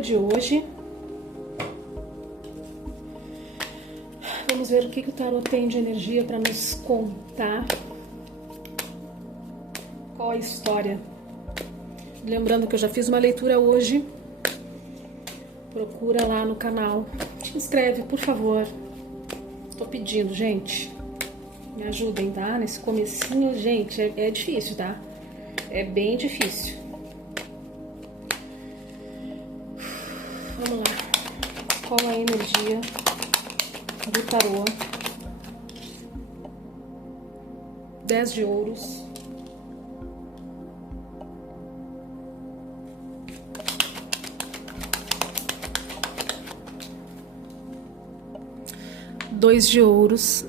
leitura de hoje. Vamos ver o que o tarô tem de energia para nos contar. Qual a história? Lembrando que eu já fiz uma leitura hoje. Procura lá no canal. Se inscreve, por favor. Tô pedindo, gente. Me ajudem, tá? Nesse comecinho, gente, é difícil, tá? É bem difícil. Vamos lá. Qual a energia do tarô? 10 de ouros. Dois de ouros.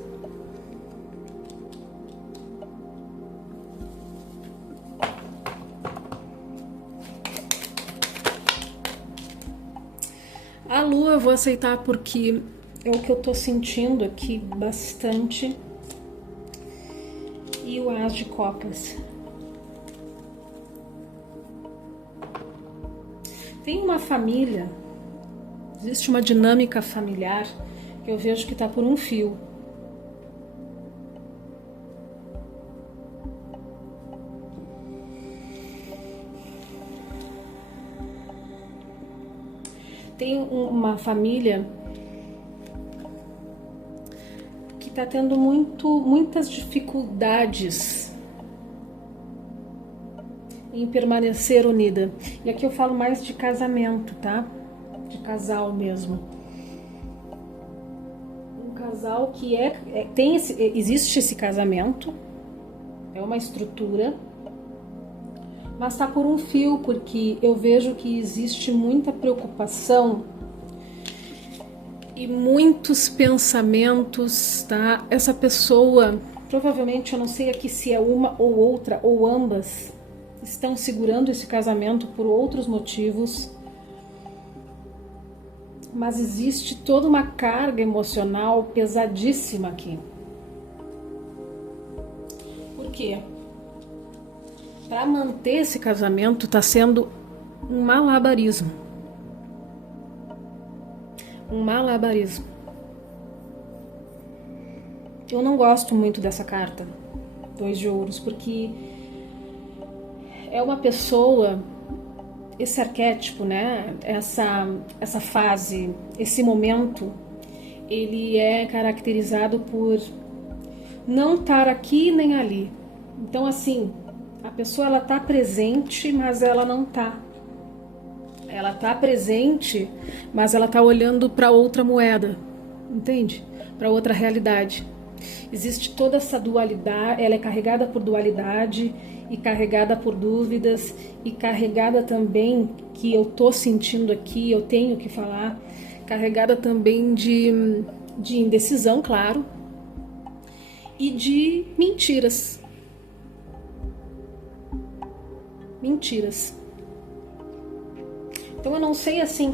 A lua eu vou aceitar porque é o que eu tô sentindo aqui bastante. E o as de copas. Tem uma família, existe uma dinâmica familiar que eu vejo que tá por um fio. Tem uma família que está tendo muitas dificuldades em permanecer unida. E aqui eu falo mais de casamento, tá? De casal mesmo. Um casal que existe esse casamento, é uma estrutura, mas tá por um fio, porque eu vejo que existe muita preocupação e muitos pensamentos, tá? Essa pessoa, provavelmente, eu não sei aqui se é uma ou outra, ou ambas, estão segurando esse casamento por outros motivos, mas existe toda uma carga emocional pesadíssima aqui. Por quê? Para manter esse casamento está sendo um malabarismo. Um malabarismo. Eu não gosto muito dessa carta, 2 de ouros, porque é uma pessoa, esse arquétipo, né? Essa fase, esse momento, ele é caracterizado por não estar aqui nem ali. Então, assim, a pessoa ela tá presente, mas ela não tá. Ela tá presente, mas ela tá olhando para outra moeda, entende? Para outra realidade. Existe toda essa dualidade, ela é carregada por dualidade e carregada por dúvidas e carregada também, que eu tô sentindo aqui, eu tenho que falar, carregada também de indecisão, claro, e de mentiras. Mentiras. Então eu não sei assim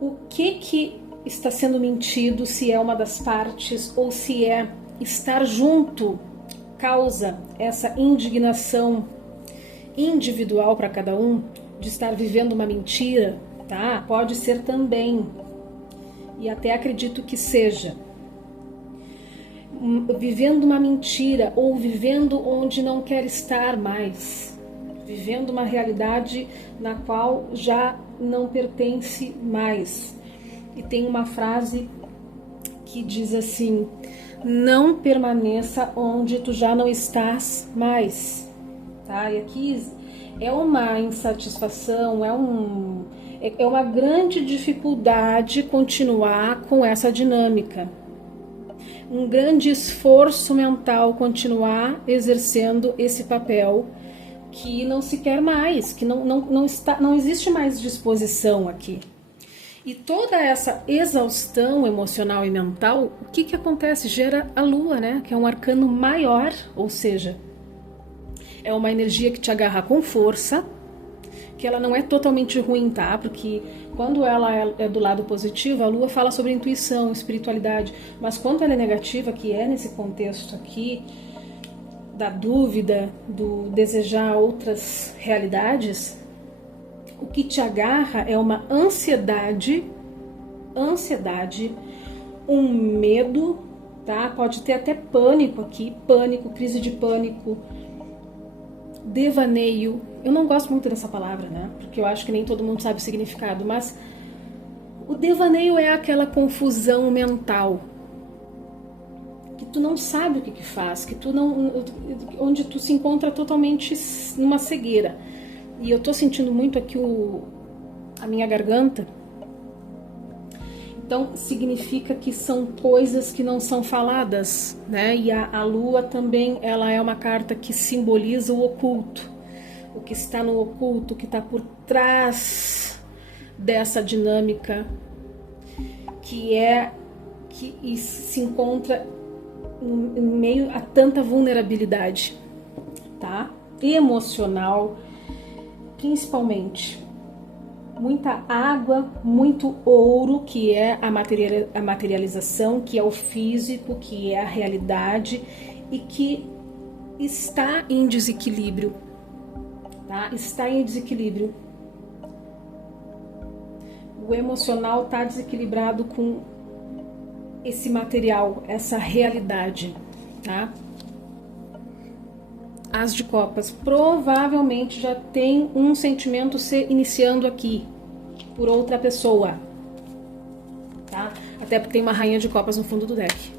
o que está sendo mentido, se é uma das partes ou se é estar junto causa essa indignação individual para cada um de estar vivendo uma mentira, tá? Pode ser também. E até acredito que seja vivendo uma mentira ou vivendo onde não quer estar mais. Vivendo uma realidade na qual já não pertence mais. E tem uma frase que diz assim: não permaneça onde tu já não estás mais. Tá? E aqui é uma insatisfação, é uma grande dificuldade continuar com essa dinâmica. Um grande esforço mental continuar exercendo esse papel que não se quer mais, que não existe mais disposição aqui. E toda essa exaustão emocional e mental, o que acontece? Gera a lua, né? Que é um arcano maior, ou seja, é uma energia que te agarra com força, que ela não é totalmente ruim, tá? Porque quando ela é do lado positivo, a lua fala sobre intuição, espiritualidade, mas quando ela é negativa, que é nesse contexto aqui, da dúvida, do desejar outras realidades, O que te agarra é uma ansiedade, um medo, tá? Pode ter até pânico aqui, pânico, crise de pânico, devaneio. Eu não gosto muito dessa palavra, né? Porque eu acho que nem todo mundo sabe o significado, mas o devaneio é aquela confusão mental que tu não sabe o que faz, que tu não, onde tu se encontra totalmente numa cegueira. E eu tô sentindo muito aqui a minha garganta. Então significa que são coisas que não são faladas, né? E a lua também, ela é uma carta que simboliza o oculto, o que está no oculto, o que está por trás dessa dinâmica, que se encontra em meio a tanta vulnerabilidade, tá? Emocional, principalmente. Muita água, muito ouro, que é a materialização, que é o físico, que é a realidade e que está em desequilíbrio, tá? Está em desequilíbrio. O emocional está desequilibrado com esse material, essa realidade, tá? As de copas, provavelmente já tem um sentimento se iniciando aqui por outra pessoa, tá? Até porque tem uma rainha de copas no fundo do deck.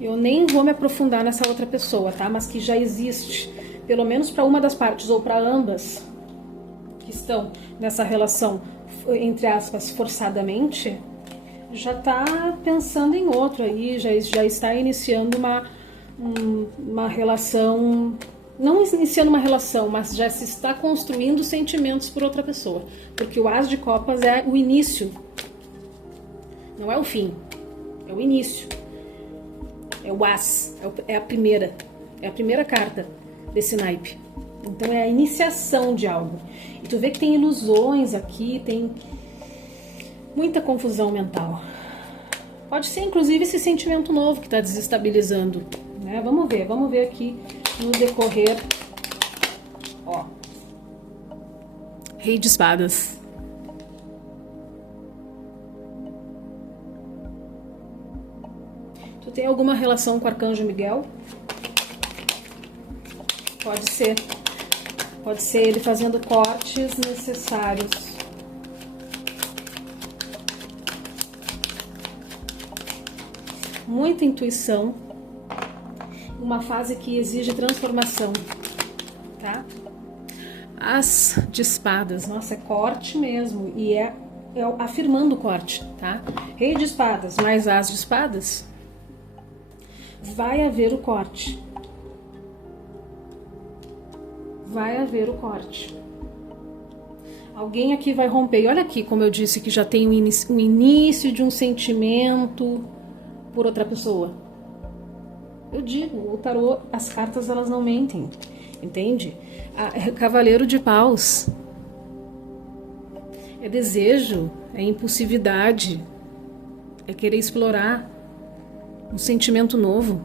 Eu nem vou me aprofundar nessa outra pessoa, tá? Mas que já existe, pelo menos para uma das partes ou para ambas que estão nessa relação, entre aspas, forçadamente, já tá pensando em outro aí, já está iniciando uma relação, não iniciando uma relação, mas já se está construindo sentimentos por outra pessoa, porque o As de Copas é o início, não é o fim, é o início, é o As, é a primeira carta desse naipe, então é a iniciação de algo, e tu vê que tem ilusões aqui, tem muita confusão mental, pode ser inclusive esse sentimento novo que está desestabilizando. Vamos ver aqui no decorrer. Ó, Rei de Espadas. Tu tem alguma relação com o Arcanjo Miguel? Pode ser ele fazendo cortes necessários. Muita intuição. Uma fase que exige transformação, tá? As de espadas, nossa, é corte mesmo, e é afirmando o corte, tá? Rei de espadas mais as de espadas, vai haver o corte. Vai haver o corte. Alguém aqui vai romper, e olha aqui como eu disse que já tem o início de um sentimento por outra pessoa. Eu digo, o tarô, as cartas elas não mentem, entende? Cavaleiro de Paus é desejo, é impulsividade, é querer explorar um sentimento novo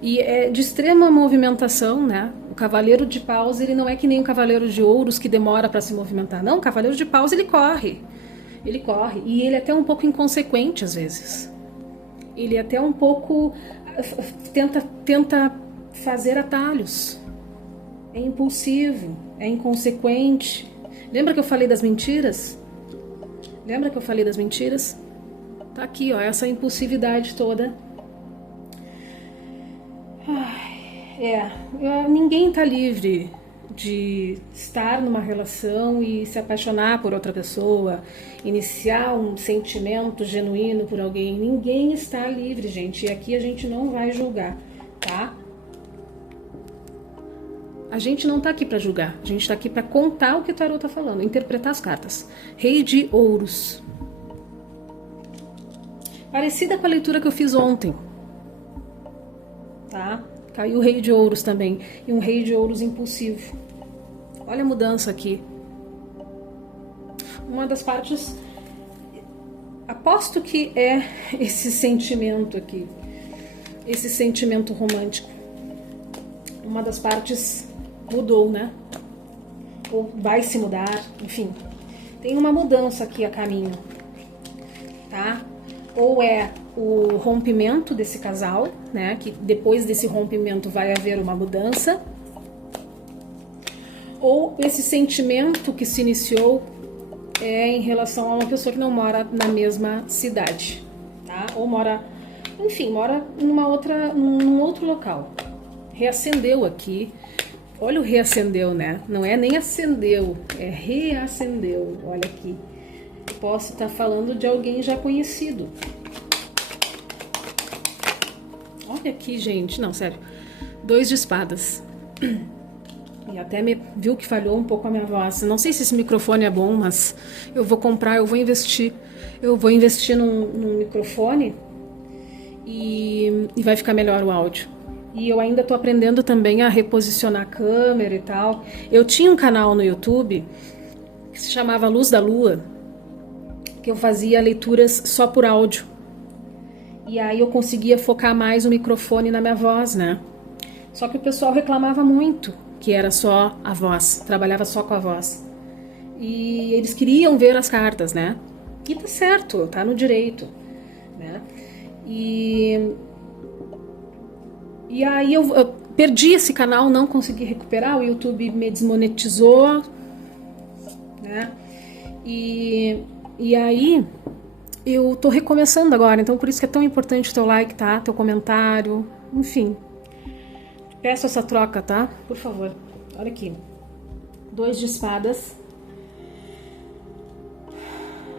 e é de extrema movimentação, né? O Cavaleiro de Paus, ele não é que nem o Cavaleiro de Ouros que demora para se movimentar, não, o Cavaleiro de Paus ele corre e ele é até um pouco inconsequente às vezes, ele é até um pouco tenta fazer atalhos, é impulsivo, é inconsequente. Lembra que eu falei das mentiras? Tá aqui, ó, essa impulsividade toda. Ninguém tá livre de estar numa relação e se apaixonar por outra pessoa, iniciar um sentimento genuíno por alguém. Ninguém está livre, gente, e aqui a gente não vai julgar, tá? A gente não tá aqui para julgar, a gente tá aqui para contar o que o tarô tá falando, interpretar as cartas. Rei de Ouros. Parecida com a leitura que eu fiz ontem, tá? Caiu o Rei de Ouros também, e um Rei de Ouros impulsivo. Olha a mudança aqui. Uma das partes, aposto que é esse sentimento aqui, esse sentimento romântico. Uma das partes mudou, né? ou vai se mudar, enfim. Tem uma mudança aqui a caminho, tá? Ou é o rompimento desse casal, né? Que depois desse rompimento vai haver uma mudança. Ou esse sentimento que se iniciou em relação a uma pessoa que não mora na mesma cidade, tá? Ou mora, enfim, mora num outro local. Reacendeu aqui. Olha o reacendeu, né? Não é nem acendeu, é reacendeu. Olha aqui. Posso estar falando de alguém já conhecido. Olha aqui, gente. Não, sério. 2 de espadas. E até viu que falhou um pouco a minha voz. Não sei se esse microfone é bom, mas eu vou comprar, eu vou investir. Eu vou investir num microfone e vai ficar melhor o áudio. E eu ainda tô aprendendo também a reposicionar a câmera e tal. Eu tinha um canal no YouTube que se chamava Luz da Lua, que eu fazia leituras só por áudio. E aí eu conseguia focar mais o microfone na minha voz, né? Só que o pessoal reclamava muito que era só a voz, trabalhava só com a voz. E eles queriam ver as cartas, né? E tá certo, tá no direito, né? E aí eu perdi esse canal, não consegui recuperar, o YouTube me desmonetizou, né? E aí eu tô recomeçando agora, então por isso que é tão importante o teu like, tá? Teu comentário, enfim. Peço essa troca, tá? Por favor. Olha aqui. 2 de espadas.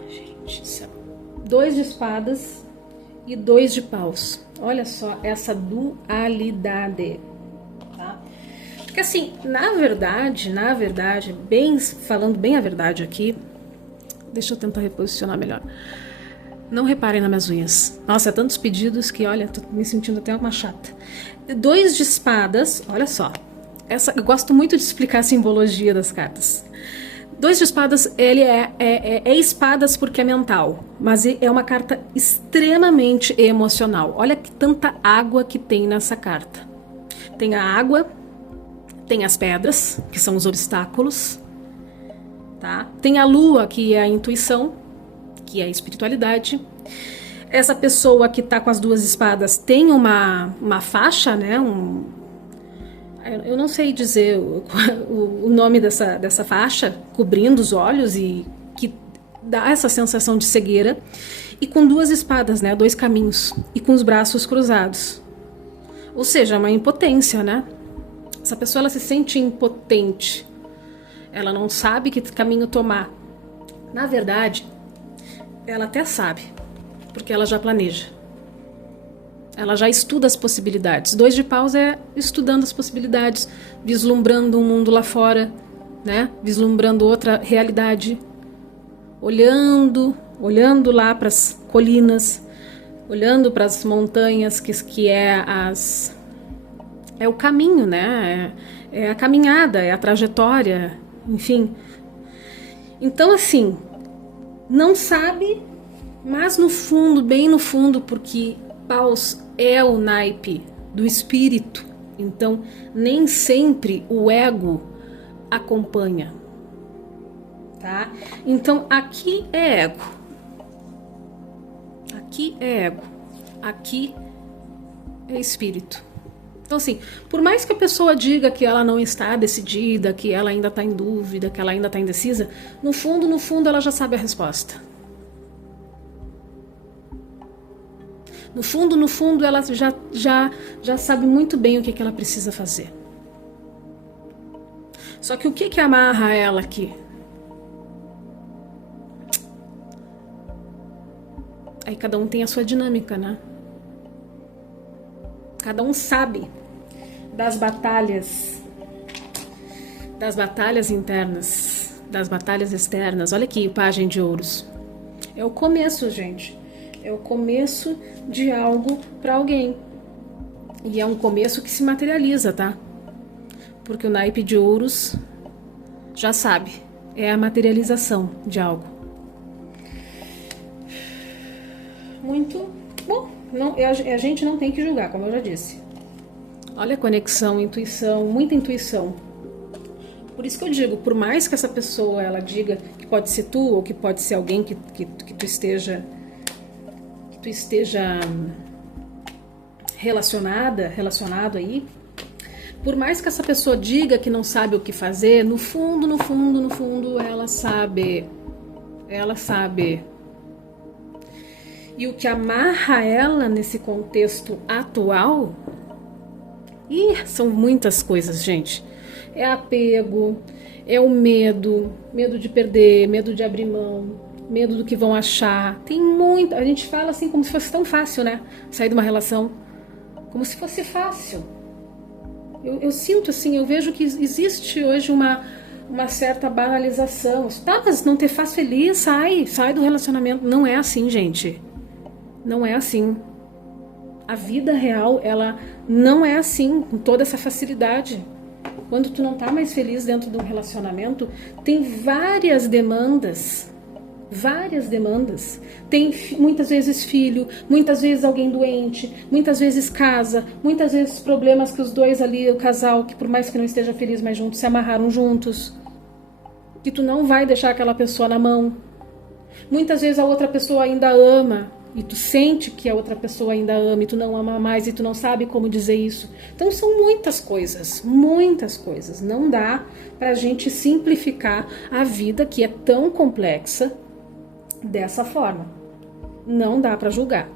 Gente do céu. 2 de espadas e 2 de paus. Olha só essa dualidade, tá? Porque assim, na verdade, falando bem a verdade aqui, deixa eu tentar reposicionar melhor. Não reparem nas minhas unhas. Nossa, é tantos pedidos que, olha, tô me sentindo até uma chata. 2 de espadas, olha só. Eu gosto muito de explicar a simbologia das cartas. 2 de espadas, ele é espadas porque é mental, mas é uma carta extremamente emocional. Olha que tanta água que tem nessa carta. Tem a água, tem as pedras, que são os obstáculos, tá? Tem a lua, que é a intuição, que é a espiritualidade. Essa pessoa que tá com as 2 espadas tem uma faixa, né? Eu não sei dizer o nome dessa faixa, cobrindo os olhos e que dá essa sensação de cegueira. E com 2 espadas, né? 2 caminhos. E com os braços cruzados. Ou seja, uma impotência, né? Essa pessoa, ela se sente impotente. Ela não sabe que caminho tomar. Na verdade, ela até sabe, porque ela já planeja. Ela já estuda as possibilidades. 2 de paus é estudando as possibilidades, vislumbrando um mundo lá fora, né? Vislumbrando outra realidade. Olhando lá para as colinas, olhando para as montanhas, que é o caminho, né? É a caminhada, é a trajetória, enfim. Então, assim, não sabe, mas no fundo, bem no fundo, porque paus é o naipe do espírito, então nem sempre o ego acompanha, tá? Então aqui é ego, aqui é ego, aqui é espírito. Então assim, por mais que a pessoa diga que ela não está decidida, que ela ainda está em dúvida, que ela ainda está indecisa, no fundo ela já sabe a resposta. No fundo, ela já sabe muito bem o que ela precisa fazer. Só que o que amarra ela aqui? Aí cada um tem a sua dinâmica, né? Cada um sabe das batalhas internas, das batalhas externas. Olha aqui, o Pajem de Ouros. É o começo, gente. É o começo de algo para alguém. E é um começo que se materializa, tá? Porque o naipe de ouros já sabe. É a materialização de algo. Muito bom. Não, a gente não tem que julgar, como eu já disse. Olha a conexão, intuição, muita intuição. Por isso que eu digo, por mais que essa pessoa ela diga que pode ser tu ou que pode ser alguém que tu esteja relacionado aí, por mais que essa pessoa diga que não sabe o que fazer, no fundo, ela sabe. Ela sabe. E o que amarra ela nesse contexto atual, são muitas coisas, gente. É apego, é o medo de perder, medo de abrir mão, medo do que vão achar. Tem muito. A gente fala assim como se fosse tão fácil, né? Sair de uma relação. Como se fosse fácil. Eu sinto assim, eu vejo que existe hoje uma certa banalização. Tá, mas não te faz feliz, sai do relacionamento. Não é assim, gente. Não é assim. A vida real, ela não é assim, com toda essa facilidade. Quando tu não tá mais feliz dentro de um relacionamento, tem várias demandas. Tem muitas vezes filho, muitas vezes alguém doente, muitas vezes casa, muitas vezes problemas que os dois ali, o casal, que por mais que não esteja feliz mais juntos, se amarraram juntos. Que tu não vai deixar aquela pessoa na mão. Muitas vezes a outra pessoa ainda ama e tu sente que a outra pessoa ainda ama e tu não ama mais e tu não sabe como dizer isso. Então são muitas coisas. Não dá pra gente simplificar a vida que é tão complexa dessa forma. Não dá pra julgar.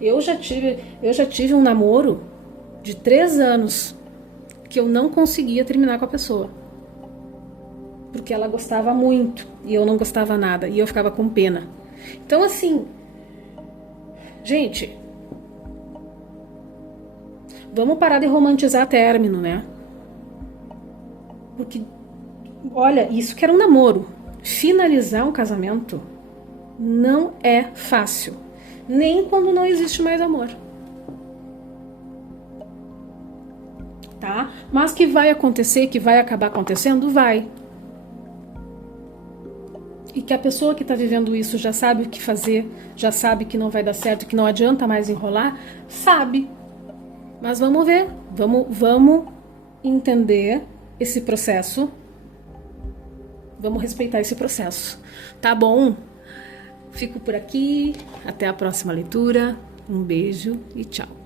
Eu já tive um namoro de 3 anos que eu não conseguia terminar com a pessoa. Porque ela gostava muito e eu não gostava nada e eu ficava com pena. Então assim, gente, vamos parar de romantizar término, né? Porque, olha, isso que era um namoro. Finalizar um casamento não é fácil. Nem quando não existe mais amor. Tá? Mas que vai acontecer, que vai acabar acontecendo, vai. E que a pessoa que está vivendo isso já sabe o que fazer, já sabe que não vai dar certo, que não adianta mais enrolar, sabe. Mas vamos ver, vamos entender esse processo, vamos respeitar esse processo. Tá bom? Fico por aqui, até a próxima leitura, um beijo e tchau.